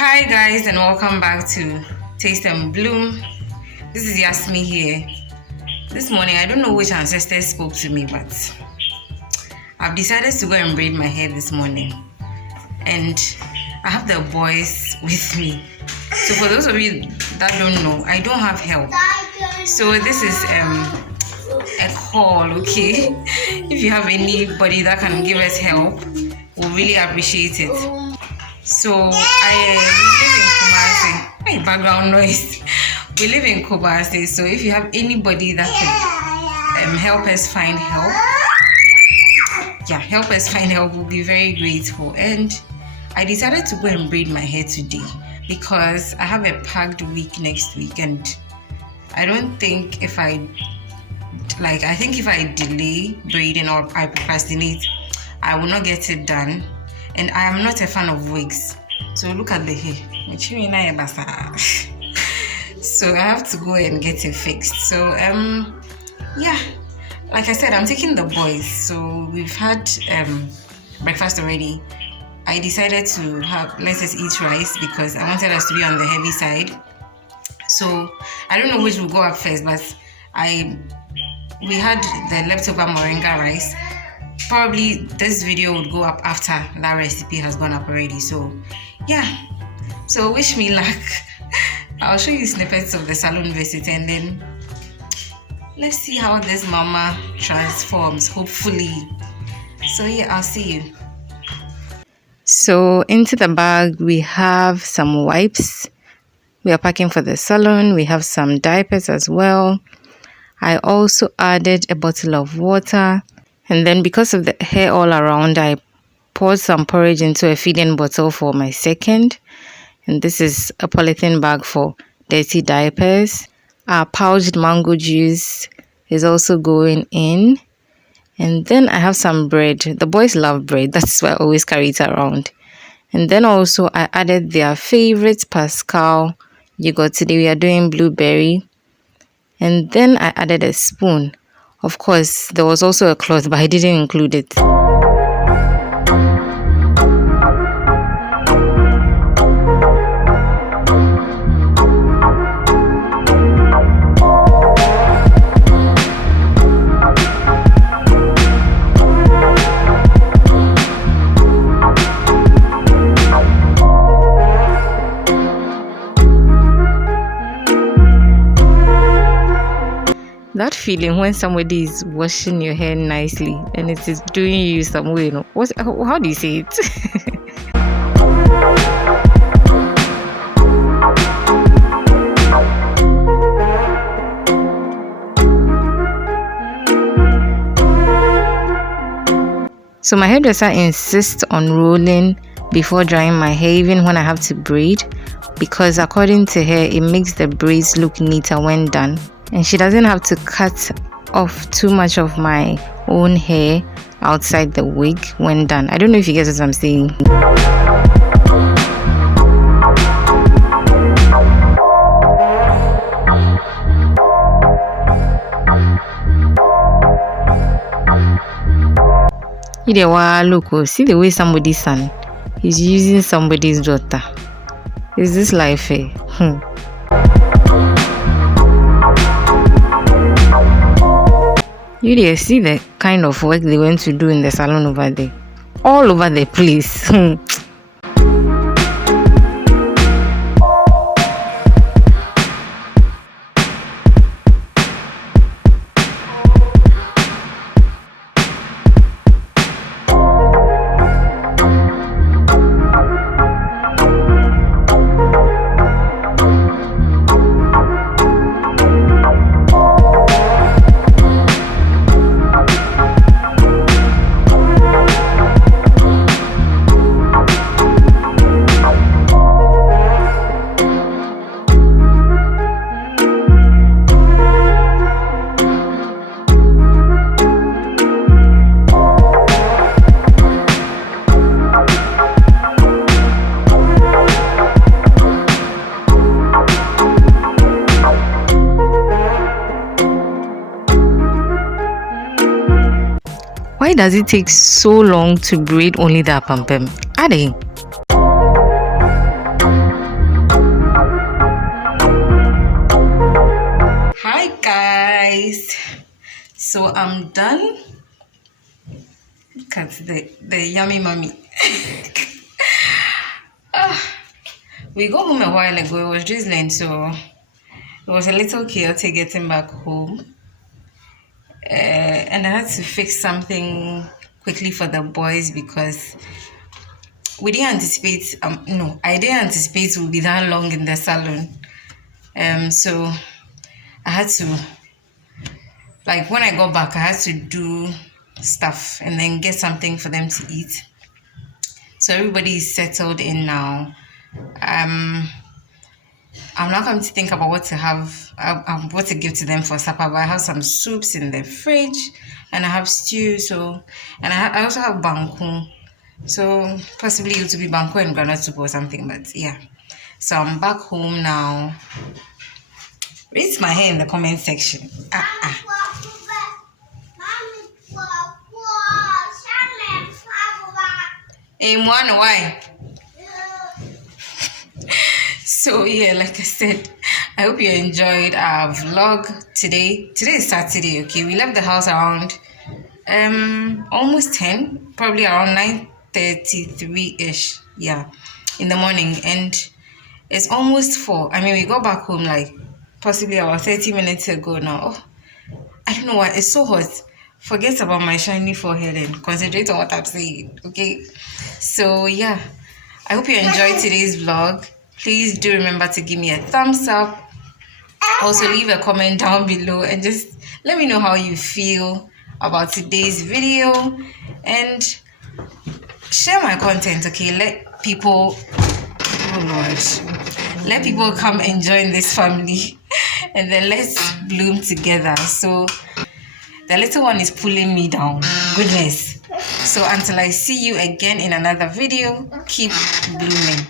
Hi guys, and welcome back to Taste and Bloom. This is Yasmi here. This morning, I don't know which ancestors spoke to me, but I've decided to go and braid my hair this morning, and I have the boys with me. So for those of you that don't know, I don't have help. So this is a call, okay? If you have anybody that can give us help, we'll really appreciate it. So we live in Kumasi. Hey, background noise. We live in Kumasi. So if you have anybody that could help us find help, we'll be very grateful. And I decided to go and braid my hair today because I have a packed week next week, and I don't think if I delay braiding or I procrastinate, I will not get it done. And I am not a fan of wigs. So look at the hair. So I have to go and get it fixed. So like I said, I'm taking the boys. So we've had breakfast already. I decided to let's just eat rice because I wanted us to be on the heavy side. So I don't know which will go up first, but we had the leftover moringa rice. Probably this video would go up after that recipe has gone up already. So so wish me luck. I'll show you snippets of the salon visit, and then let's see how this mama transforms, hopefully. So I'll see you. So into the bag we have some wipes. We are packing for the salon. We have some diapers as well. I also added a bottle of water. And then because of the hair all around, I poured some porridge into a feeding bottle for my second. And this is a polythene bag for dirty diapers. Our pouched mango juice is also going in. And then I have some bread. The boys love bread. That's why I always carry it around. And then also I added their favorite Pascal yogurt. Today we are doing blueberry. And then I added a spoon. Of course, there was also a cloth, but I didn't include it. That feeling when somebody is washing your hair nicely and it is doing you some way, how do you say it? So my hairdresser insists on rolling before drying my hair, even when I have to braid, because according to her, it makes the braids look neater when done. And she doesn't have to cut off too much of my own hair outside the wig when done. I don't know if you guys what I'm saying. Look, see the way somebody's son is using somebody's daughter. Is this life fair? You dare see the kind of work they went to do in the salon over there, all over the place. Why does it take so long to braid only the apampem? Are they? So I'm done. Look at the yummy mommy. We got home a while ago. It was drizzling, so it was a little chaotic getting back home. And I had to fix something quickly for the boys because we didn't anticipate. No, I didn't anticipate we'll be that long in the salon. So I had to, like, when I got back, I had to do stuff and then get something for them to eat. So everybody is settled in now. I'm not going to think about what to have, what to give to them for supper, but I have some soups in the fridge and I have stew. So, and I also have banku. So possibly it will be banku and granite soup or something, but yeah. So I'm back home now. Raise my hair in the comment section. Hey, Moana, why? So yeah, like I said, I hope you enjoyed our vlog today. Today is Saturday, okay? We left the house around almost 10, probably around 9:33-ish, yeah, in the morning, and it's almost 4. I mean, we got back home like possibly about 30 minutes ago now. Oh, I don't know why, it's so hot. Forget about my shiny forehead and concentrate on what I'm saying, okay? So yeah, I hope you enjoyed today's vlog. Please do remember to give me a thumbs up. Also leave a comment down below and just let me know how you feel about today's video and share my content, okay? Let people, oh Lord, let people come and join this family and then let's bloom together. So the little one is pulling me down. Goodness. So until I see you again in another video, keep blooming.